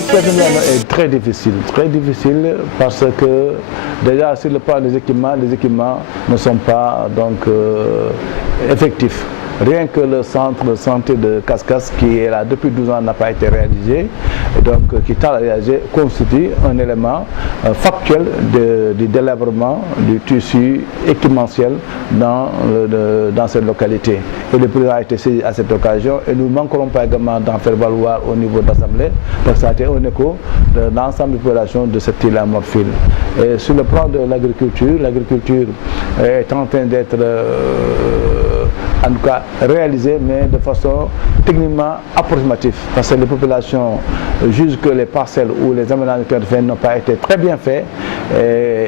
personnellement est très difficile parce que déjà sur le plan des équipements, les équipements ne sont pas donc effectifs. Rien que le centre de santé de Kaskas qui est là depuis 12 ans n'a pas été réalisé, et donc qui tarde à réaliser, constitue un élément factuel du délabrement du tissu équipementiel dans cette localité. Et le président a été saisi à cette occasion et nous ne manquerons pas également d'en faire valoir au niveau de l'Assemblée parce que ça a été un écho de l'ensemble des populations de cette île à Morphil. Et sur le plan de l'agriculture est en train d'être en tout cas réalisé, mais de façon techniquement approximative. Parce que les populations jugent que les parcelles ou les aménagements qui ont été faits n'ont pas été très bien faits.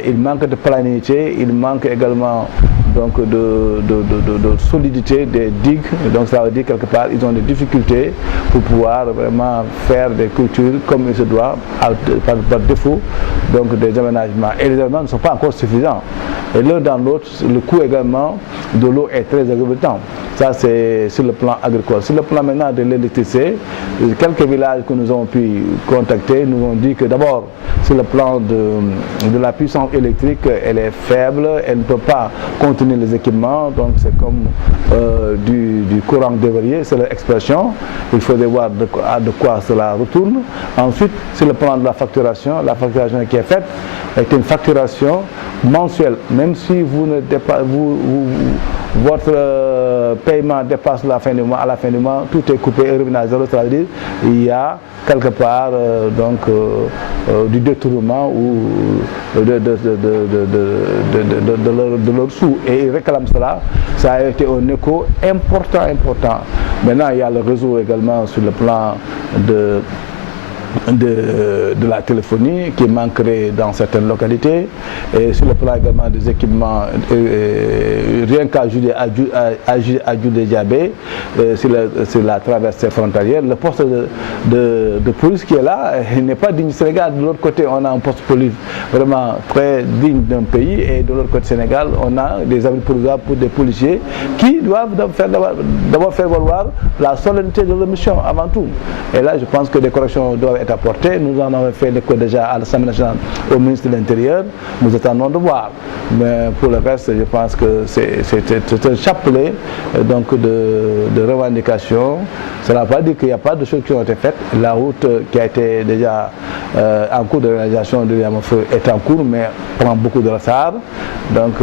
Il manque de planité, il manque également donc de solidité des digues. Donc ça veut dire quelque part ils ont des difficultés pour pouvoir vraiment faire des cultures comme il se doit, par défaut donc des aménagements. Et les aménagements ne sont pas encore suffisants. Et l'un dans l'autre, le coût également de l'eau est très exorbitant. Ça, c'est sur le plan agricole. Sur le plan maintenant de l'électricité, quelques villages que nous avons pu contacter nous ont dit que d'abord, sur le plan de la puissance électrique, elle est faible, elle ne peut pas contenir les équipements, donc c'est comme du courant déverrouillé, c'est l'expression. Il faudrait voir de quoi cela retourne. Ensuite, sur le plan de la facturation qui est faite est une facturation mensuelle, même si votre paiement dépasse la fin du mois, à la fin du mois, tout est coupé et revenu à zéro, c'est-à-dire il y a quelque part du détournement ou de leur sous. Et ils réclament cela. Ça a été un écho important. Maintenant, il y a le réseau également sur le plan de la téléphonie qui manquerait dans certaines localités, et sur le plan également des équipements, rien qu'à Djudé-Diabé, sur la traversée frontalière, le poste de police qui est là n'est pas digne du Sénégal. De l'autre côté, on a un poste de police vraiment très digne d'un pays, et de l'autre côté Sénégal, on a des abris provisoires pour des policiers qui doivent d'abord faire valoir la solennité de leur mission avant tout. Et là, je pense que des corrections doivent être apportées. Nous en avons fait l'écho déjà à l'Assemblée nationale, au ministre de l'Intérieur. Nous attendons de voir. Mais pour le reste, je pense que c'est un chapelet donc de revendications. Cela ne veut pas dire qu'il n'y a pas de choses qui ont été faites. La route qui a été déjà en cours de réalisation de Yamafeu est en cours, mais prend beaucoup de retard. Donc,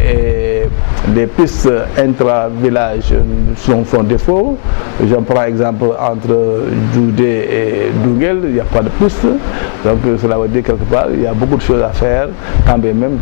et les pistes intra-villages font défaut. J'en prends exemple entre Djoudé et Douguel, il n'y a pas de piste. Donc cela veut dire quelque part, il y a beaucoup de choses à faire, quand même